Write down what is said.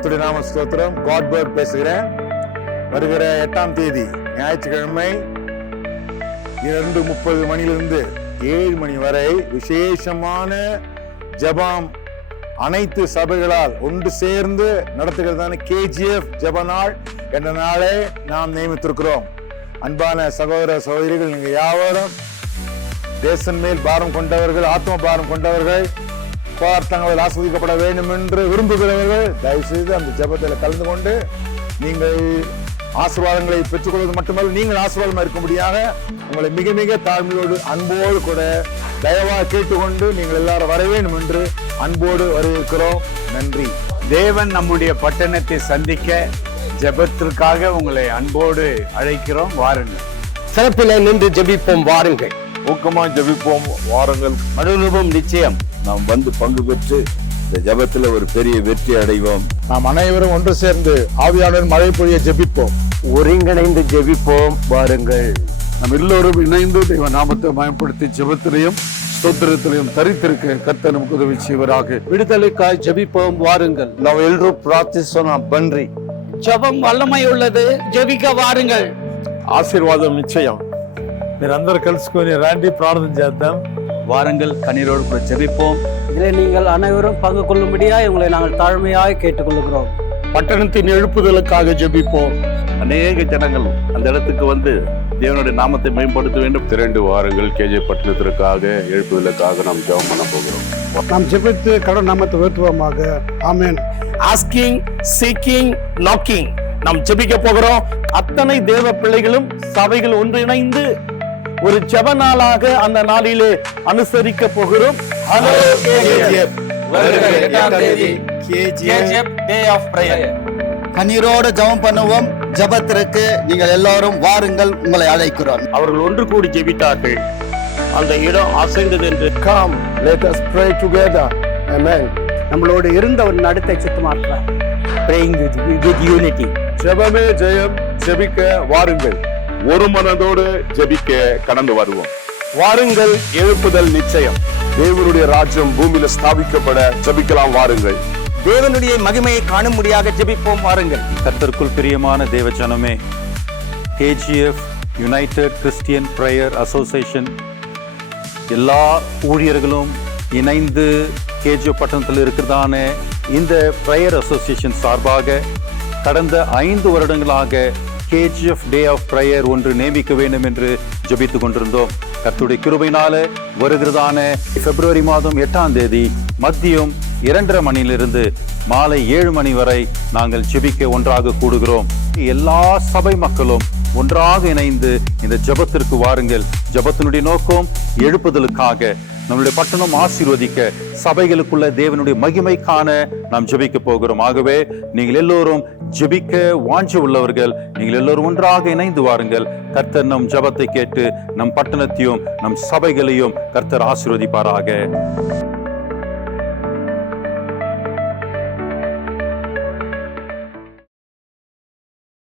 கர்த்தருடைய நாம ஸ்தோத்திரம். காட்பர்ட் பேசுகிறேன். வருகிற 8ஆம் தேதி ஞாயிற்றுக்கிழமை 2:30 மணியிலிருந்து 7 மணி வரை விசேஷமான ஜெபம் அனைத்து சபைகளால் ஒன்று சேர்ந்து நடத்துகிறதான KGF ஜெப நாள் என்ற நாளை நாம் நியமித்திருக்கிறோம். அன்பான சகோதர சகோதரிகள், நீங்க யாவரும் தேசன் மேல் பாரம் கொண்டவர்கள், ஆத்ம பாரம் கொண்டவர்கள், போராட்டங்களில் ஆஸ்வதிக்கப்பட வேண்டும் என்று விரும்புகிறவர்கள் தயவு செய்து அந்த ஜெபத்தில் கலந்து கொண்டு நீங்கள் ஆசீர்வாதங்களை பெற்றுக்கொள்வது மட்டுமல்ல, நீங்கள் ஆசீர்வாதமாக இருக்கும்படியாக உங்களை மிக மிக தாழ்மையோடு அன்போடு கூட தயவாக கேட்டுக்கொண்டு நீங்கள் எல்லாரும் வர வேண்டும் என்று அன்போடு வரவேற்கிறோம். நன்றி. தேவன் நம்முடைய பட்டணத்தை சந்திக்க ஜெபத்திற்காக உங்களை அன்போடு அழைக்கிறோம். வாருங்கள். சிறப்பில் நின்று ஜெபிப்போம். வாருங்கள். ஊக்கமாய் ஜெபிப்போம். வாருங்கள். மறுரூபம் நிச்சயம். நாம் வந்து பங்கு பெற்று இந்த ஜெபத்துல ஒரு பெரிய வெற்றி அடைவோம். நாம் அனைவரும் ஒன்று சேர்ந்து ஆவியானவர் மழை பொழிய ஜெபிப்போம். ஒருங்கிணைந்து ஜெபிப்போம். வாருங்கள். நம்ம எல்லோரும் இணைந்து தெய்வ நாமத்தை பயன்படுத்தி ஜெபத்திலையும் ஸ்தோத்திரத்திலையும் தரித்திருக்க கர்த்தர் நமக்கு உதவி செய்வராக. விடுதலைக்காய் ஜெபிப்போம். வாருங்கள். ನಾವು ಎಲ್ಲರೂ ಪ್ರಾರ್ಥಿಸೋಣ ಬನ್ರಿ. ஜெபம் வல்லமை உள்ளது. ஜெபிக்க வாருங்கள். ఆశీర్వాదం నిశ్చయం. మీరందరూ కలుసుకొని రండి, ప్రార్థన చేద్దాం. வாருங்கள், கண்ணீரோடு கூட ஜெபிப்போம். இதில் நீங்கள் அனைவரும் பங்கு கொள்ளும்படியாய் உங்களை நாங்கள் தாழ்மையாய் கேட்டுக்கொள்கிறோம். பட்டணத்தின் எழுப்புதலுக்காக ஜெபிப்போம். அநேக ஜனங்கள் அந்த இடத்துக்கு வந்து தேவனுடைய நாமத்தை மேம்படுத்த வேண்டும். திரண்டு வாருங்கள். KJ பட்டணத்திற்காக எழுப்புதலுக்காக நாம் ஜெபம் பண்ண போகிறோம். நாம் ஜெபித்து கடவுள் நாமத்தை உயர்த்துவோமாக. ஆமென். ஆஸ்கிங், சீக்கிங், நாக்கிங் நாம் ஜெபிக்க போகிறோம். அத்தனை தேவ பிள்ளைகளும் சபைகள் ஒன்றிணைந்து ஒரு ஜெப நாளாக அந்த நாளிலே அனுசரிக்க போகிறோம். Hello KGF. KGF Day of Prayer. கண்ணீரோடு ஜெபம் பண்ணுவோம். ஜெபத்திற்கு நீங்கள் எல்லாரும் வாருங்கள், உங்களை அழைக்கிறோம். அவர்கள் ஒன்று கூடி ஜெபித்தார்கள். அந்த இடம் அசைந்தது என்று. Come, let us pray together. Amen. நம்மளோடு இருந்த ஒரு நடத்தை சுத்தமாக்குறார். Praying with unity. ஜெபமே ஜெயம். ஜெபிக்க வாருங்கள். ஒரு மனதோடு ஜெபிக்க கடந்து வருவோம். வாருங்கள். எழுப்புதல் நிச்சயம். தேவனுடைய ராஜ்யம் பூமியில ஸ்தாபிக்கப்பட ஜெபிக்கலாம். வாருங்கள். தேவனுடைய மகிமையை காணும்படியாக ஜெபிப்போம். வாருங்கள். கர்த்தருக்குள் பிரியமான தேவஜனமே, KGF United Christian prayer association எல்லா ஊழியர்களும் இணைந்து KGF பட்டணத்தில் இருக்கிறதான இந்த பிரேயர் அசோசியேஷன் சார்பாக கடந்த 5 வருடங்களாக KGF Day of Prayer ஒன்று நியமிக்க வேண்டும் என்று ஜெபித்துக் கொண்டிருந்தோம். கர்த்தருடைய கிருபையினால வருகிறதான பிப்ரவரி மாதம் 8ஆம் தேதி மதியம் 2:30 மணியிலிருந்து மாலை 7 மணி வரை நாங்கள் ஜெபிக்க ஒன்றாக கூடுகிறோம். எல்லா சபை மக்களும் ஒன்றாக இணைந்து இந்த ஜெபத்திற்கு வாருங்கள். ஜெபத்தினுடைய நோக்கம் எழுப்புதலுக்காக, நம்முடைய பட்டணம் ஆசீர்வதிக்க, சபைகளுக்குள்ள தேவனுடைய மகிமை காண நாம் ஜெபிக்க போகிறோம். ஆகவே நீங்கள் எல்லோரும் ஜெபிக்க வாஞ்ச உள்ளவர்கள், நீங்கள் எல்லோரும் ஒன்றாக இணைந்து வாருங்கள். கர்த்தர் நம் ஜெபத்தை கேட்டு நம் பட்டணத்தையும் நம் சபைகளையும் கர்த்தர் ஆசீர்வதிப்பாராக.